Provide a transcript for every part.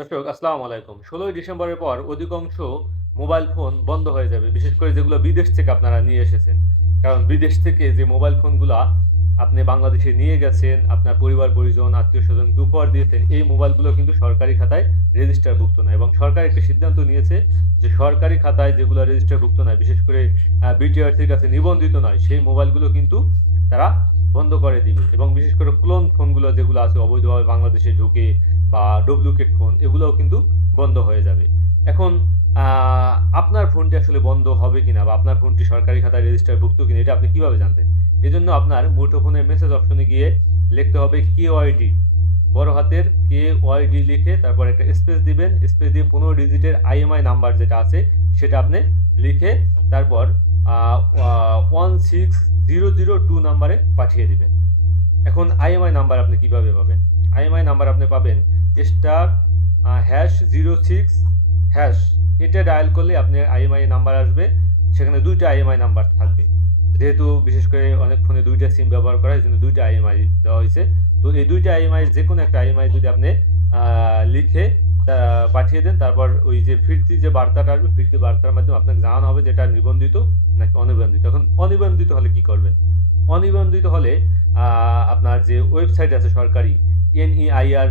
দর্শক, আসসালামু আলাইকুম। ষোলোই ডিসেম্বরের পর অধিকাংশ মোবাইল ফোন বন্ধ হয়ে যাবে, বিশেষ করে যেগুলো বিদেশ থেকে আপনারা নিয়ে এসেছেন। কারণ বিদেশ থেকে যে মোবাইল ফোনগুলো আপনি বাংলাদেশে নিয়ে গেছেন, আপনার পরিবার, পরিজন আত্মীয় স্বজনকে উপহার দিয়েছেন, এই মোবাইলগুলো কিন্তু সরকারি খাতায় রেজিস্টারভুক্ত নয় এবং সরকার একটি সিদ্ধান্ত নিয়েছে যে সরকারি খাতায় যেগুলো রেজিস্টারভুক্ত নয়, বিশেষ করে বিটিআরসির কাছে নিবন্ধিত নয়, সেই মোবাইলগুলো কিন্তু তারা বন্ধ করে দিবে। এবং বিশেষ করে ক্লোন ফোনগুলো যেগুলো আছে, অবৈধভাবে বাংলাদেশে ঢুকে বা ডুপ্লিকেট ফোন, এগুলোও কিন্তু বন্ধ হয়ে যাবে। এখন আপনার ফোনটি আসলে বন্ধ হবে কিনা বা আপনার ফোনটি সরকারি খাতায় রেজিস্টারভুক্ত কিনা, এটা আপনি কীভাবে জানবেন? এজন্য আপনার মুঠোফোনের মেসেজ অপশনে গিয়ে লিখতে হবে কে ওয়াইডি বড় হাতের কে ওয়াইডি লিখে তারপর একটা স্পেস দিবেন স্পেস দিয়ে পনেরো ডিজিটের আইএমআই নাম্বার যেটা আছে, সেটা আপনি লিখে তারপর one six zero zero two নাম্বারে পাঠিয়ে দিবেন। এখন আইএমআই নাম্বার আপনি কীভাবে পাবেন? আইএমআই নাম্বার আপনি পাবেন star hash zero six hash এটা ডায়াল করলে আপনার আইএমআই নাম্বার আসবে। সেখানে দুইটা আইএমআই নাম্বার থাকবে। যেহেতু বিশেষ করে অনেক ফোনে দুইটা সিম ব্যবহার করা হয় দুইটা আইএমআই দেওয়া হয়েছে। তো এই দুইটা আইএমআই যে কোনো একটা আইএমআই যদি আপনি লিখে পাঠিয়ে দেন, তারপর ওই যে ফিরতি যে বার্তাটা আসবে, ফিরতি বার্তার মাধ্যমে আপনাকে জানানো হবে যেটা নিবন্ধিত নাকি অনিবন্ধিত। এখন অনিবন্ধিত হলে কি করবেন? অনিবন্ধিত হলে আপনার যে ওয়েবসাইট আছে সরকারি NEIR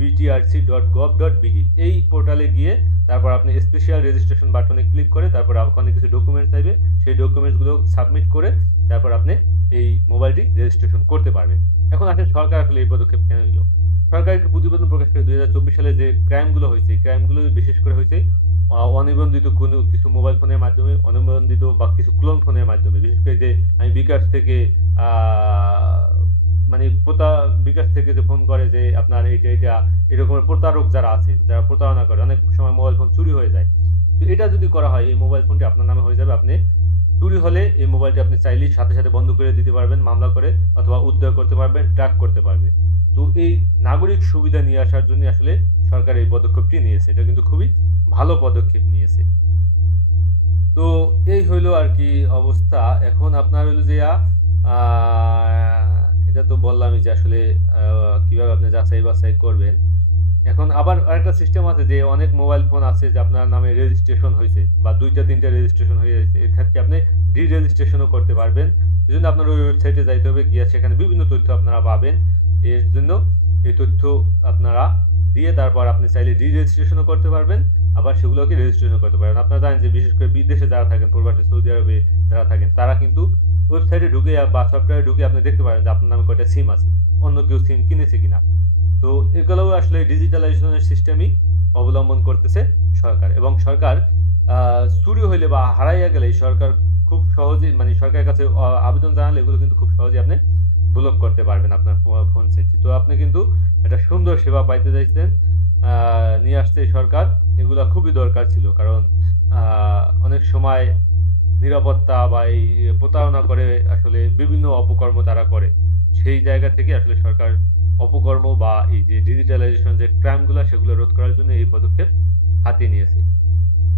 BTRC dot gov dot BD এই পোর্টালে গিয়ে তারপর আপনি স্পেশাল রেজিস্ট্রেশন বাটনে ক্লিক করে তারপর ওখানে কিছু ডকুমেন্টস চাইবে, সেই ডকুমেন্টসগুলো সাবমিট করে তারপর আপনি এই মোবাইলটি রেজিস্ট্রেশন করতে পারবেন। এখন আসলে সরকার আসলে এই পদক্ষেপ কেন নিল? সরকার একটি প্রতিবেদন প্রকাশ করে দুই হাজার চব্বিশ সালে যে ক্রাইমগুলো হয়েছে ক্রাইমগুলো বিশেষ করে হয়েছে অনিবন্ধিত কোনো কিছু মোবাইল ফোনের মাধ্যমে, অনিবন্ধিত বা কিছু ক্লোন ফোনের মাধ্যমে। বিশেষ করে যে আমি বিকাশ থেকে মানে প্রতা বিকাশ থেকে যে ফোন করে যে আপনার এইটা এইটা, এরকমের প্রতারক যারা আছে, যারা প্রতারণা করে, অনেক সময় মোবাইল ফোন চুরি হয়ে যায়। তো এটা যদি করা হয়, এই মোবাইল ফোনটি আপনার নামে হয়ে যাবে, আপনি চুরি হলে এই মোবাইলটি আপনি চাইলেই সাথে সাথে বন্ধ করে দিতে পারবেন, মামলা করে অথবা উদ্ধার করতে পারবেন ট্র্যাক করতে পারবেন। তো এই নাগরিক সুবিধা নিয়ে আসার জন্য আসলে সরকার এই পদক্ষেপটি নিয়েছে। এটা কিন্তু খুবই ভালো পদক্ষেপ নিয়েছে। তো এই হইল আর কি অবস্থা। এখন আপনার হইল যে এটা তো বললামই যে আসলে কীভাবে আপনি যাচাই বাছাই করবেন। এখন আবার আরেকটা সিস্টেম আছে যে অনেক মোবাইল ফোন আছে যে আপনার নামে রেজিস্ট্রেশন হয়েছে বা দুইটা, তিনটা রেজিস্ট্রেশন হয়ে গেছে। এক্ষেত্রে আপনি ডি রেজিস্ট্রেশনও করতে পারবেন। এই জন্য আপনার ওই ওয়েবসাইটে যাইতে হবে, গিয়ে সেখানে বিভিন্ন তথ্য আপনারা পাবেন। এর জন্য এই তথ্য আপনারা দিয়ে তারপর আপনি চাইলে ডি রেজিস্ট্রেশনও করতে পারবেন, আবার সেগুলোকে রেজিস্ট্রেশন করতে পারবেন। আপনারা জানেন যে বিশেষ করে বিদেশে যারা থাকেন, প্রবাসী সৌদি আরবে যারা থাকেন, তারা কিন্তু ওয়েবসাইটে ঢুকে বা সফটওয়্যারে ঢুকে আপনি দেখতে পারেন যে আপনার নামে কয়টা সিম আছে, অন্য কেউ সিম কিনেছে কিনা। তো এগুলোও আসলে ডিজিটালাইজেশনের সিস্টেমই অবলম্বন করতেছে সরকার এবং সরকার চুরি হইলে বা হারাইয়া গেলে সরকার খুব সহজেই মানে সরকারের কাছে আবেদন জানালে এগুলো কিন্তু খুব সহজে আপনি ব্লক করতে পারবেন আপনার ফোন সেটটি। তো আপনি কিন্তু একটা সুন্দর সেবা পাইতে চাইছেন নিয়ে আসছে সরকার। এগুলো খুবই দরকার ছিল কারণ অনেক সময় নিরাপত্তা বা এই প্রতারণা করে আসলে বিভিন্ন অপকর্ম তারা করে। সেই জায়গা থেকে আসলে সরকার অপকর্ম বা এই যে ডিজিটালাইজেশন যে ক্রাইমগুলো, সেগুলো রোধ করার জন্য এই পদক্ষেপ হাতিয়ে নিয়েছে।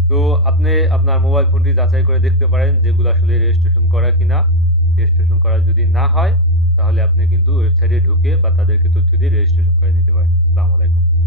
তো আপনি আপনার মোবাইল ফোনটি যাচাই করে দেখতে পারেন যেগুলো আসলে রেজিস্ট্রেশন করা কিনা। রেজিস্ট্রেশন করা যদি না হয়, তাহলে আপনি কিন্তু ওয়েবসাইটে ঢুকে বা তাদেরকে তথ্য দিয়ে রেজিস্ট্রেশন করে নিতে পারেন। আসসালামু আলাইকুম।